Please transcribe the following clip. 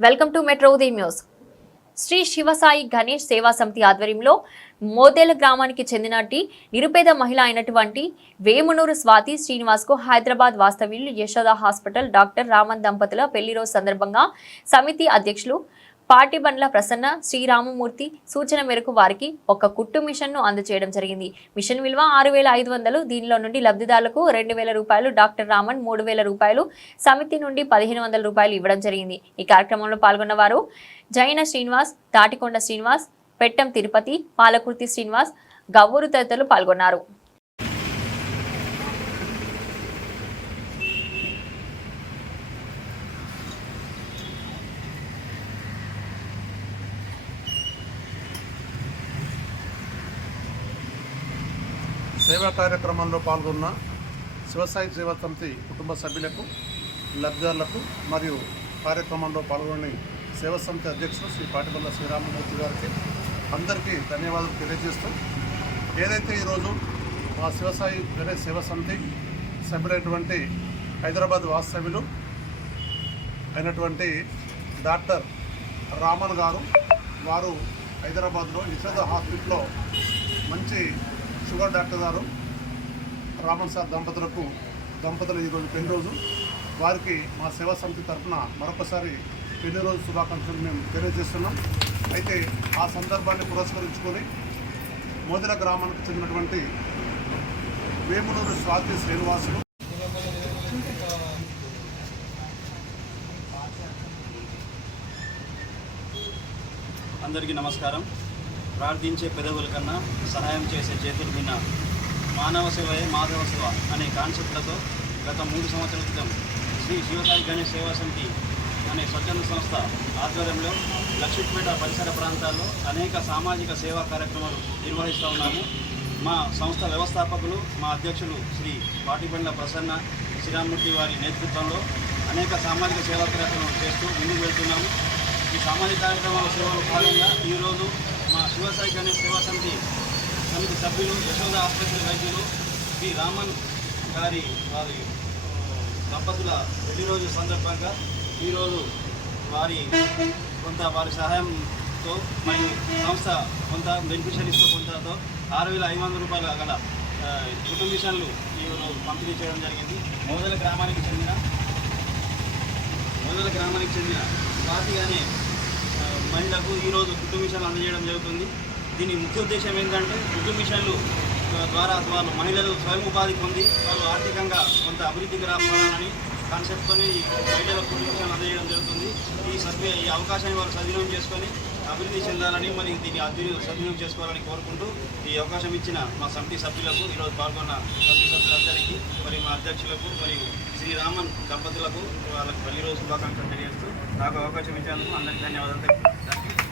Welcome to metro ఉదయం news. Shri Shivasai Ganesh సేవా సమితి ఆధ్వర్యంలో మోదేల గ్రామానికి చెందినటి నిరుపేద మహిళ అయినటువంటి వేమునూరు స్వాతి శ్రీనివాస్ కు హైదరాబాద్ వాస్తవ్యులు యశోద హాస్పిటల్ డాక్టర్ రామన్ దంపతుల పెళ్లి రోజు సందర్భంగా సమితి అధ్యక్షులు పాటిబండ్ల ప్రసన్న శ్రీరామమూర్తి సూచన మేరకు వారికి ఒక కుట్టు మిషన్ ను అందజేయడం జరిగింది. మిషన్ విలువ 6,500. దీనిలో నుండి లబ్ధిదారులకు 2,000 రూపాయలు, డాక్టర్ రామన్ 3,000 రూపాయలు, సమితి నుండి 1,500 రూపాయలు ఇవ్వడం జరిగింది. ఈ కార్యక్రమంలో పాల్గొన్న వారు జైన శ్రీనివాస్, తాటికొండ శ్రీనివాస్, పెట్టం తిరుపతి, పాలకుర్తి శ్రీనివాస్, గవ్వూరు తదితరులు పాల్గొన్నారు. సేవా కార్యక్రమంలో పాల్గొన్న శివసాయి సేవా సమితి కుటుంబ సభ్యులకు, లబ్ధిదారులకు మరియు కార్యక్రమంలో పాల్గొని సేవా సమితి అధ్యక్షులు శ్రీ పాటిబండ్ల శ్రీరామమూర్తి గారికి అందరికీ ధన్యవాదాలు తెలియజేస్తూ, ఏదైతే ఈరోజు మా శివసాయి గణేష్ సేవా సమితి సభ్యులైనటువంటి హైదరాబాద్ వాస్తవ్యులు అయినటువంటి డాక్టర్ రామన్ గారు, వారు హైదరాబాద్లో యశోద హాస్పిటల్లో మంచి షుగర్ డాక్టర్ గారు రామన్ సార్ దంపతులు ఈరోజు పెళ్లి రోజు. వారికి మా సేవా సమితి తరఫున మరొకసారి పెళ్లి రోజు శుభాకాంక్షలు మేము తెలియజేస్తున్నాం. అయితే ఆ సందర్భాన్ని పురస్కరించుకొని మోదిల గ్రామానికి చెందినటువంటి వేమునూరు స్వాతి శ్రీనివాసులు అందరికీ నమస్కారం. ప్రార్థించే పెదవుల కన్నా సహాయం చేసే చేతుల మీద మానవ సేవయే మాధవ సేవ అనే కాన్సెప్ట్లతో గత 3 సంవత్సరాల క్రితం శ్రీ శివసాయి గణేష్ సేవా సమితి అనే స్వచ్ఛంద సంస్థ ఆధ్వర్యంలో లక్ష్మీపేట పరిసర ప్రాంతాల్లో అనేక సామాజిక సేవా కార్యక్రమాలు నిర్వహిస్తూ ఉన్నాము. మా సంస్థ వ్యవస్థాపకులు, మా అధ్యక్షులు శ్రీ పాటిబండ్ల ప్రసన్న శ్రీరామమూర్తి వారి నేతృత్వంలో అనేక సామాజిక సేవా కార్యక్రమాలు చేస్తూ ముందుకు వెళ్తున్నాము. ఈ సామాజిక కార్యక్రమాల సేవలో భాగంగా ఈరోజు మా శివసాయి గణేష్ సేవా సమితి సభ్యులు, యశోద ఆసుపత్రి వైద్యులు శ్రీ రామన్ గారి వారి దంపతుల పెళ్లి రోజు సందర్భంగా ఈరోజు వారి సహాయంతో మరియు సంస్థ కొంత బెనిఫిషరీస్తో కొంతతో 6,500 రూపాయలు గల కుటుంబ మిషన్లు ఈరోజు పంపిణీ చేయడం జరిగింది. మోదల గ్రామానికి చెందిన స్వాతి అనే మహిళలకు ఈరోజు కుటుంబ మిషన్లు అందజేయడం జరుగుతుంది. దీని ముఖ్య ఉద్దేశం ఏంటంటే కుటుంబ మిషన్లు ద్వారా వాళ్ళు మహిళలు స్వయం ఉపాధి పొంది వాళ్ళు ఆర్థికంగా కొంత అభివృద్ధికి రావాలని కాన్సెప్ట్తో ఈ మహిళలకు కుటుంబ మిషన్లు అందజేయడం జరుగుతుంది. ఈ అవకాశాన్ని వారు సద్వినియోగం చేసుకొని అభివృద్ధి చెందాలని, మరి దీన్ని సద్వినియోగం చేసుకోవాలని కోరుకుంటూ ఈ అవకాశం ఇచ్చిన మా సమితి సభ్యులకు, ఈరోజు పాల్గొన్న సమితి సభ్యులందరికీ, మరి మా అధ్యక్షులకు మరియు శ్రీరామన్ దంపతులకు వాళ్ళకి పెళ్లి రోజు శుభాకాంక్షలు తెలియజేస్తూ నాకు అవకాశం ఇచ్చేందుకు అందరికీ ధన్యవాదాలు.